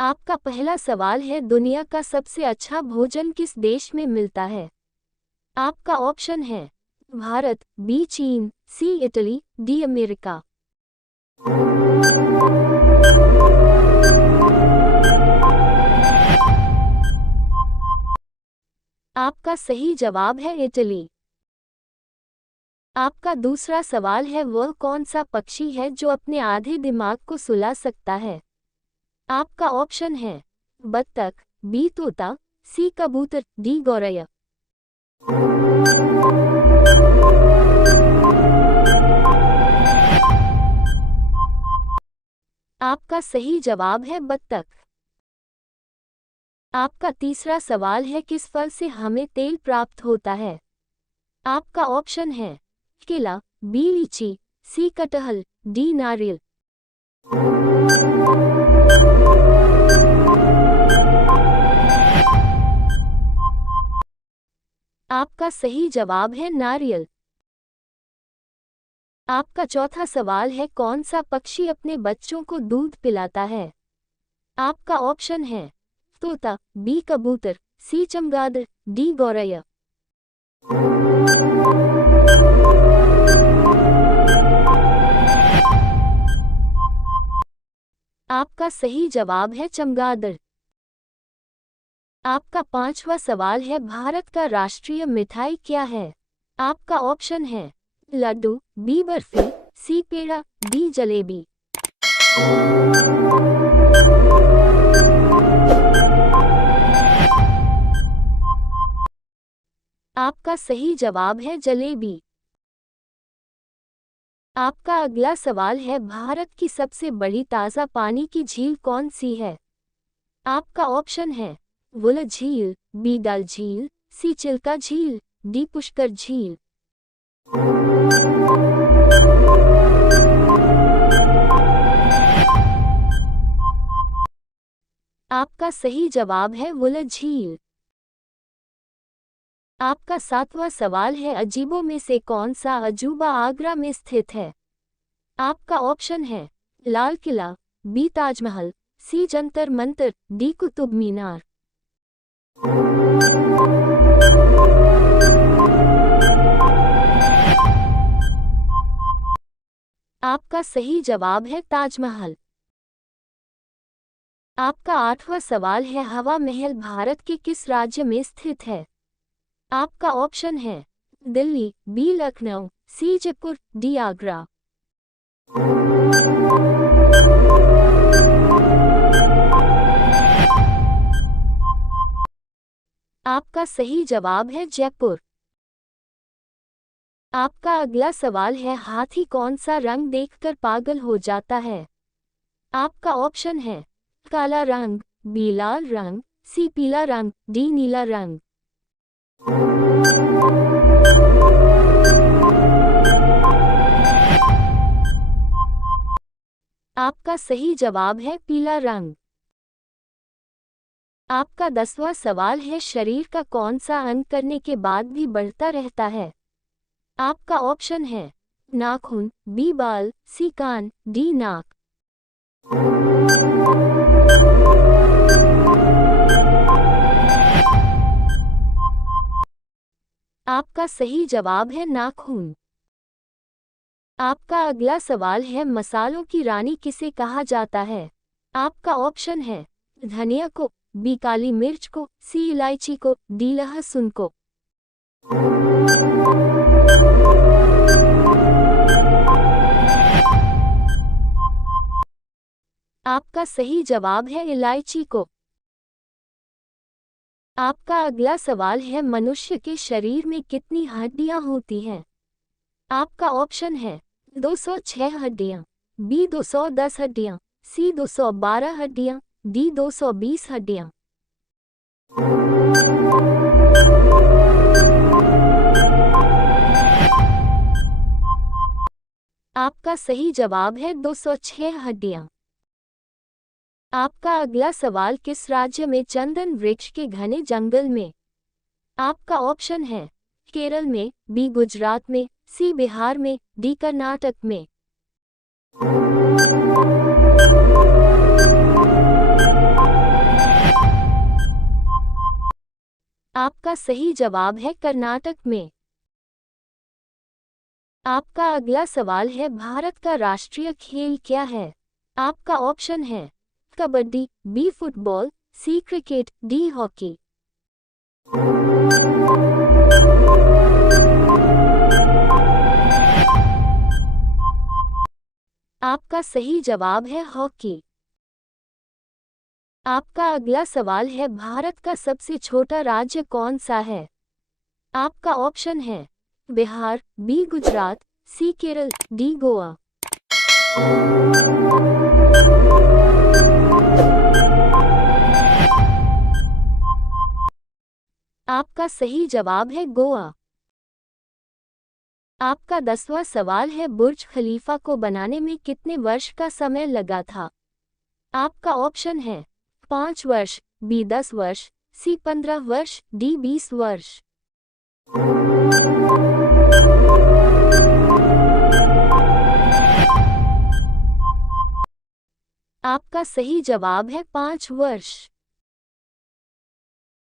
आपका पहला सवाल है, दुनिया का सबसे अच्छा भोजन किस देश में मिलता है? आपका ऑप्शन है भारत, बी चीन, सी इटली, डी अमेरिका। आपका सही जवाब है इटली। आपका दूसरा सवाल है, वह कौन सा पक्षी है जो अपने आधे दिमाग को सुला सकता है? आपका ऑप्शन है बत्तख, बी तोता, सी कबूतर, डी गौरैया। आपका सही जवाब है बत्तख। आपका तीसरा सवाल है, किस फल से हमें तेल प्राप्त होता है? आपका ऑप्शन है केला, बी लीची, सी कटहल, डी नारियल। आपका सही जवाब है नारियल। आपका चौथा सवाल है, कौन सा पक्षी अपने बच्चों को दूध पिलाता है? आपका ऑप्शन है तोता, बी कबूतर, सी चमगादड़, डी गौरैया। आपका सही जवाब है चमगादड़। आपका पांचवा सवाल है, भारत का राष्ट्रीय मिठाई क्या है? आपका ऑप्शन है लड्डू, बी बर्फी, सी पेड़ा, डी जलेबी। आपका सही जवाब है जलेबी। आपका अगला सवाल है, भारत की सबसे बड़ी ताज़ा पानी की झील कौन सी है? आपका ऑप्शन है वुलर झील, बी डल झील, सी चिल्का झील, डी पुष्कर झील। आपका सही जवाब है वुलर झील। आपका सातवां सवाल है, अजीबों में से कौन सा अजूबा आगरा में स्थित है? आपका ऑप्शन है लाल किला, बी ताजमहल, सी जंतर मंतर, डी कुतुब मीनार। आपका सही जवाब है ताजमहल। आपका आठवां सवाल है, हवा महल भारत के किस राज्य में स्थित है? आपका ऑप्शन है दिल्ली, बी लखनऊ, सी जयपुर, डी आगरा। आपका सही जवाब है जयपुर। आपका अगला सवाल है, हाथी कौन सा रंग देखकर पागल हो जाता है? आपका ऑप्शन है काला रंग, बी लाल रंग, सी पीला रंग, डी नीला रंग। आपका सही जवाब है पीला रंग। आपका 10वां सवाल है, शरीर का कौन सा अंग करने के बाद भी बढ़ता रहता है? आपका ऑप्शन है नाखून, बी बाल, सी कान, डी नाक। आपका सही जवाब है नाखून। आपका अगला सवाल है, मसालों की रानी किसे कहा जाता है? आपका ऑप्शन है धनिया को, बी काली मिर्च को, सी इलायची को, डी लहसुन को। आपका सही जवाब है इलायची को। आपका अगला सवाल है, मनुष्य के शरीर में कितनी हड्डियां होती हैं? आपका ऑप्शन है 206 हड्डियां, बी 210 हड्डियां, सी 212 हड्डियां, डी 220 हड्डियां। आपका सही जवाब है 206 हड्डियां। आपका अगला सवाल, किस राज्य में चंदन वृक्ष के घने जंगल में? आपका ऑप्शन है केरल में, बी गुजरात में, सी बिहार में, डी कर्नाटक में। आपका सही जवाब है कर्नाटक में। आपका अगला सवाल है भारत का राष्ट्रीय खेल क्या है? आपका ऑप्शन है कबड्डी, बी फुटबॉल, सी क्रिकेट, डी हॉकी। आपका सही जवाब है हॉकी। आपका अगला सवाल है भारत का सबसे छोटा राज्य कौन सा है? आपका ऑप्शन है बिहार, बी गुजरात, सी केरल, डी गोवा। आपका सही जवाब है गोवा। आपका 10वां सवाल है बुर्ज खलीफा को बनाने में कितने वर्ष का समय लगा था? आपका ऑप्शन है 5 वर्ष, बी 10 वर्ष, सी 15 वर्ष, डी 20 वर्ष। आपका सही जवाब है 5 वर्ष।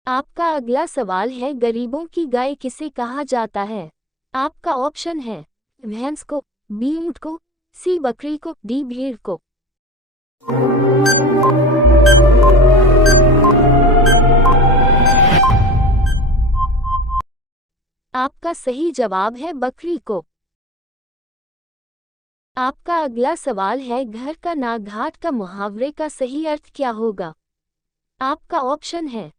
आपका अगला सवाल है गरीबों की गाय किसे कहा जाता है? आपका ऑप्शन है भैंस को, बी ऊंट को, सी बकरी को, डी भेड़ को। आपका सही जवाब है बकरी को। आपका अगला सवाल है घर का ना घाट का मुहावरे का सही अर्थ क्या होगा? आपका ऑप्शन है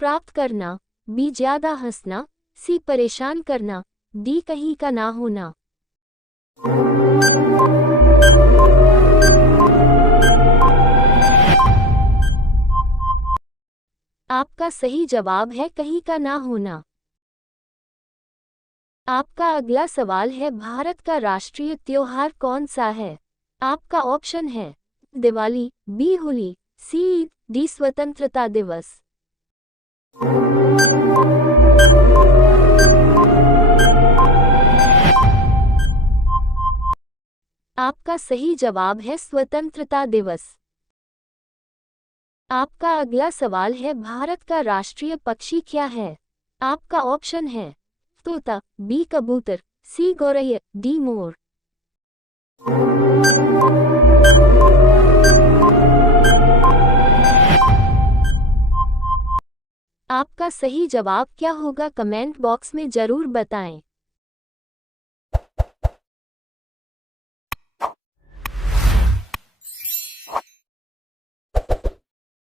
प्राप्त करना, बी ज्यादा हंसना, सी परेशान करना, डी कहीं का ना होना। आपका सही जवाब है कहीं का ना होना। आपका अगला सवाल है भारत का राष्ट्रीय त्योहार कौन सा है? आपका ऑप्शन है दिवाली, बी होली, सी ईद, डी स्वतंत्रता दिवस। आपका सही जवाब है स्वतंत्रता दिवस। आपका अगला सवाल है भारत का राष्ट्रीय पक्षी क्या है? आपका ऑप्शन है तोता, बी कबूतर, सी गौरैया, डी मोर। आपका सही जवाब क्या होगा कमेंट बॉक्स में जरूर बताएं।